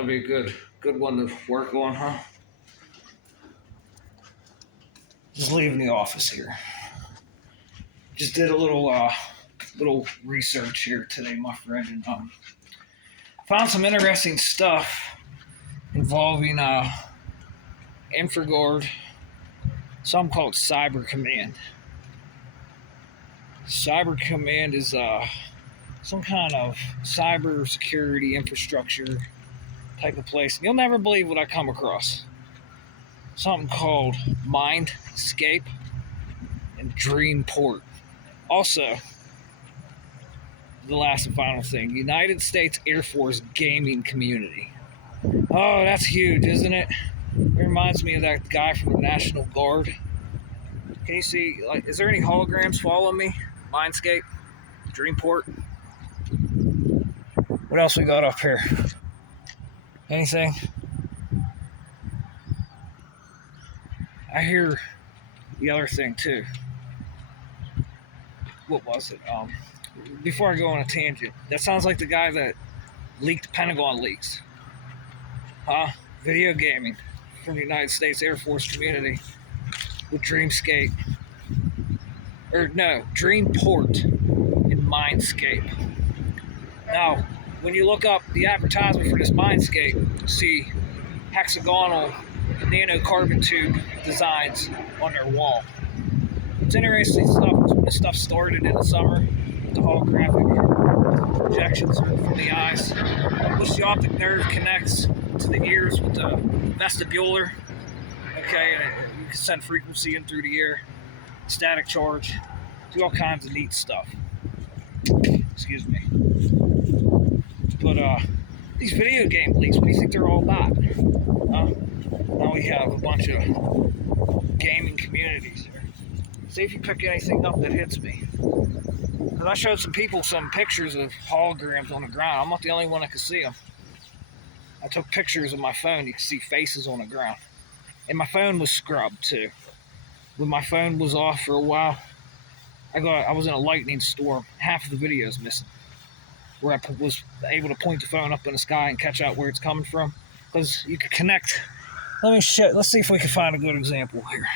That'd be a good one to work on, huh? Just leaving the office here. Just did a little research here today, my friend, and found some interesting stuff involving Infra Gard, some call it Cyber Command. Cyber Command is some kind of cyber security infrastructure type of place. You'll never believe what I come across. Something called Mindscape and Dreamport. Also, the last and final thing, United States Air Force gaming community. Oh, that's huge, isn't it? It reminds me of that guy from the National Guard. Can you see, like, is there any holograms following me? Mindscape, Dreamport. What else we got up here? Anything? I hear the other thing too. What was it? Before I go on a tangent, that sounds like the guy that leaked Pentagon leaks. Huh? Video gaming from the United States Air Force community with Dreamscape. Dreamport and Mindscape. Now, when you look up the advertisement for this Mindscape, you see hexagonal nanocarbon tube designs on their wall. It's interesting stuff because when this stuff started in the summer, the holographic projections from the eyes, which the optic nerve connects to the ears with the vestibular. Okay, and you can send frequency in through the ear, static charge, do all kinds of neat stuff. Excuse me. But these video game leaks, what do you think they're all about? Now we have a bunch of gaming communities here. See if you pick anything up that hits me. Because I showed some people some pictures of holograms on the ground. I'm not the only one that could see them. I took pictures of my phone. You can see faces on the ground. And my phone was scrubbed too. When my phone was off for a while, I was in a lightning storm. Half of the video is missing. Where I was able to point the phone up in the sky and catch out where it's coming from. Because you could connect. Let's see if we can find a good example here.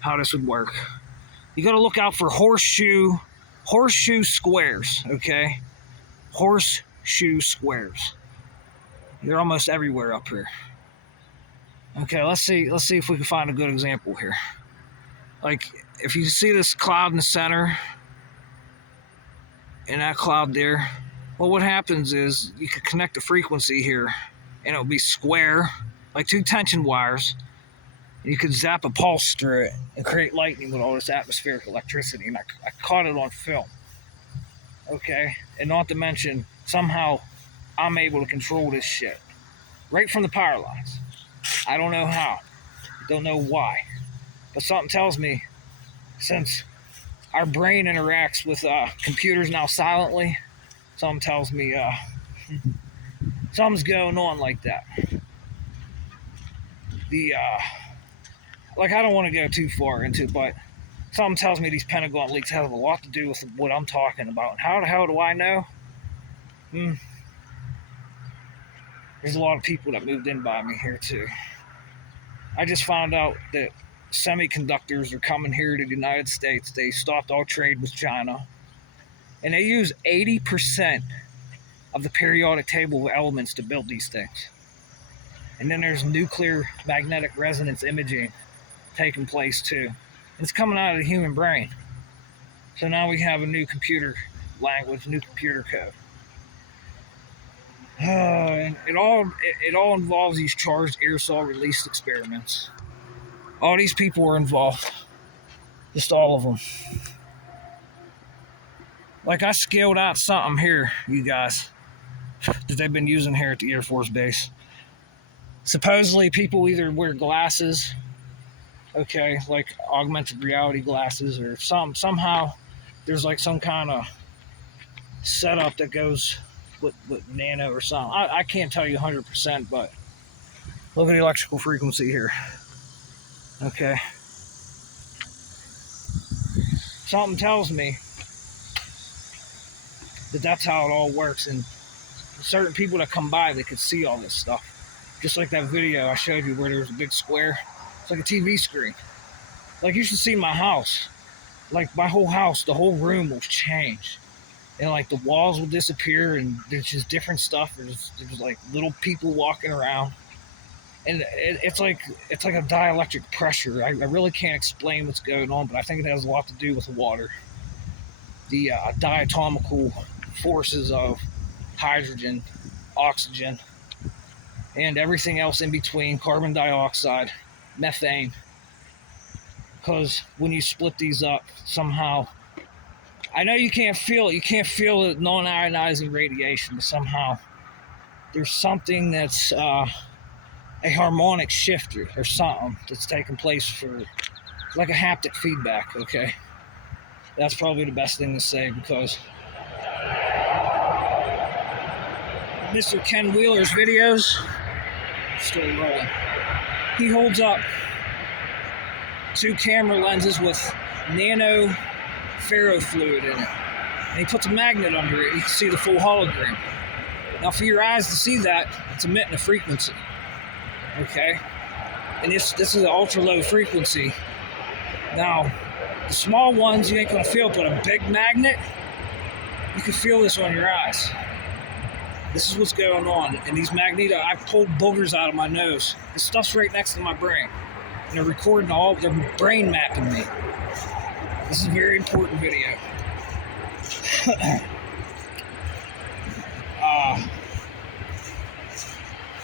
How this would work. You got to look out for horseshoe squares, okay? Horseshoe squares. They're almost everywhere up here. Okay, let's see if we can find a good example here. Like, if you see this cloud in the center, and that cloud there, well, what happens is you could connect the frequency here, and it'll be square, like two tension wires. You could zap a pulse through it and create lightning with all this atmospheric electricity, and I caught it on film. Okay, and not to mention, somehow I'm able to control this shit right from the power lines. I don't know how, don't know why, but something tells me since our brain interacts with computers now silently, something tells me something's going on like that. I don't want to go too far into it, but something tells me these Pentagon leaks have a lot to do with what I'm talking about. And how the hell do I know? There's a lot of people that moved in by me here too. I just found out that semiconductors are coming here to the United States. They stopped all trade with China. And they use 80% of the periodic table of elements to build these things. And then there's nuclear magnetic resonance imaging taking place too. And it's coming out of the human brain. So now we have a new computer language, new computer code. And it all involves these charged aerosol release experiments. All these people were involved. Just all of them. Like, I scaled out something here, you guys, that they've been using here at the Air Force Base. Supposedly, people either wear glasses, okay, like augmented reality glasses, or somehow there's like some kind of setup that goes with nano or something. I can't tell you 100%, but look at the electrical frequency here. Okay. Something tells me that that's how it all works. And certain people that come by, they could see all this stuff. Just like that video I showed you where there was a big square. It's like a TV screen. Like, you should see my house. Like, my whole house, the whole room will change. And, like, the walls will disappear, and there's just different stuff. There's like, little people walking around. And it's like a dielectric pressure. I really can't explain what's going on, but I think it has a lot to do with the water. The diatomical forces of hydrogen, oxygen, and everything else in between, carbon dioxide, methane. Because when you split these up, somehow, I know you can't feel it. You can't feel the non-ionizing radiation, but somehow there's something that's a harmonic shift or something that's taking place for, like a haptic feedback, okay? That's probably the best thing to say, because Mr. Ken Wheeler's videos, still rolling. He holds up 2 camera lenses with nano ferrofluid in it, and he puts a magnet under it. You can see the full hologram. Now, for your eyes to see that, it's emitting a frequency, okay? And this is an ultra low frequency. Now, the small ones you ain't gonna feel, but a big magnet, you can feel this on your eyes. This is what's going on. And these magneto, I've pulled boogers out of my nose. This stuff's right next to my brain. And they're recording they're brain mapping me. This is a very important video.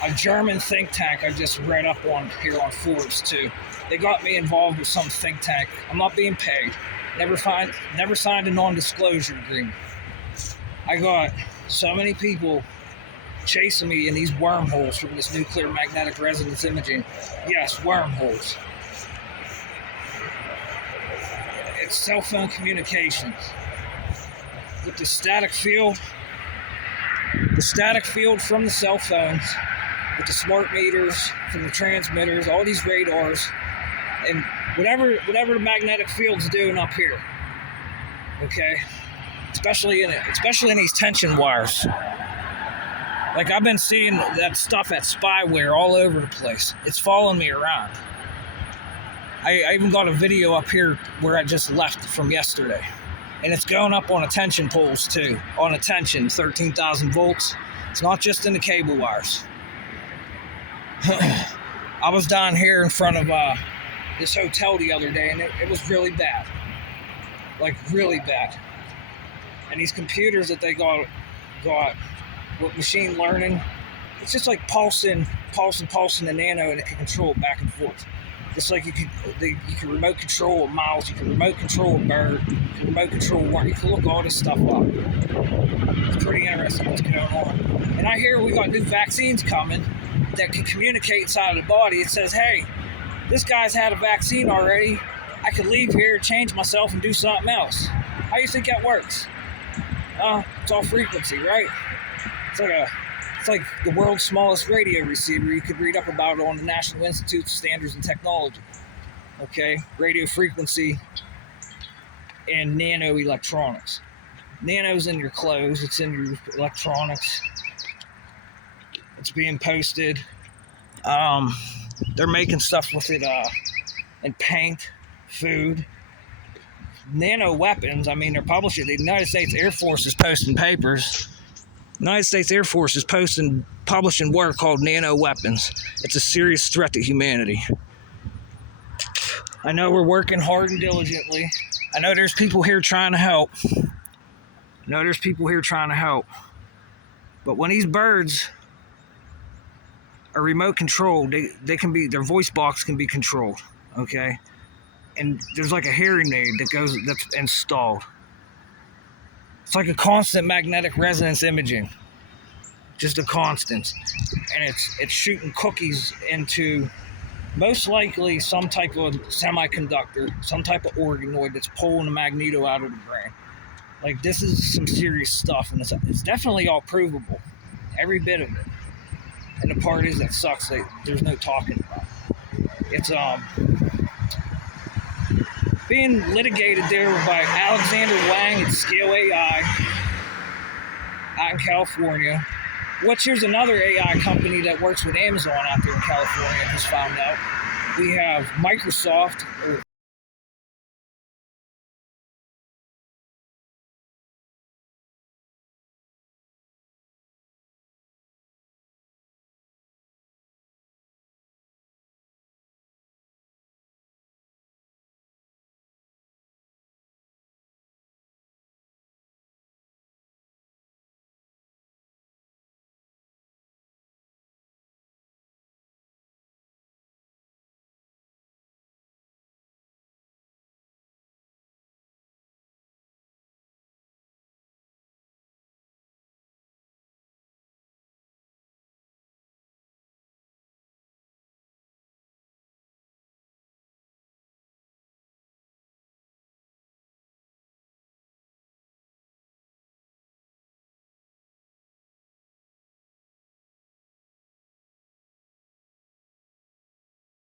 A German think tank I just read up on here on Forbes too. They got me involved with some think tank. I'm not being paid. Never signed a non-disclosure agreement. I got so many people chasing me in these wormholes from this nuclear magnetic resonance imaging. Yes, wormholes. It's cell phone communications. With the static field from the cell phones, with the smart meters, from the transmitters, all these radars, and whatever the magnetic field's doing up here, okay? Especially in these tension wires. Like, I've been seeing that stuff, that spyware, all over the place. It's following me around. I even got a video up here where I just left from yesterday. And it's going up on attention poles too. On attention, 13,000 volts. It's not just in the cable wires. I was down here in front of this hotel the other day, and it was really bad. Like, really bad. And these computers that they got with machine learning, it's just like pulsing the nano, and it can control it back and forth. Just like you can remote control a mouse, you can remote control a bird, you can remote control a worm. You can look all this stuff up. It's pretty interesting what's going on. And I hear we got new vaccines coming that can communicate inside of the body. It says, hey, this guy's had a vaccine already. I could leave here, change myself, and do something else. How do you think that works? It's all frequency, right? It's like the world's smallest radio receiver. You could read up about it on the National Institute of Standards and Technology. Okay, radio frequency and nano electronics. Nano's in your clothes. It's in your electronics. It's being posted. They're making stuff with it in paint, food. Nano weapons, I mean, they're publishing. The United States Air Force is posting papers. The United States Air Force is publishing work called nano weapons. It's a serious threat to humanity. I know we're working hard and diligently. I know there's people here trying to help. But when these birds are remote controlled, their voice box can be controlled, okay? And there's like a hearing aid that's installed. It's like a constant magnetic resonance imaging, just a constant, and it's shooting cookies into most likely some type of semiconductor, some type of organoid that's pulling the magneto out of the brain. Like, this is some serious stuff, and it's definitely all provable, every bit of it. And the part is that sucks. There's no talking about it. It's being litigated there by Alexander Wang at Scale AI out in California. Which here's another AI company that works with Amazon out there in California. I just found out. We have Microsoft, or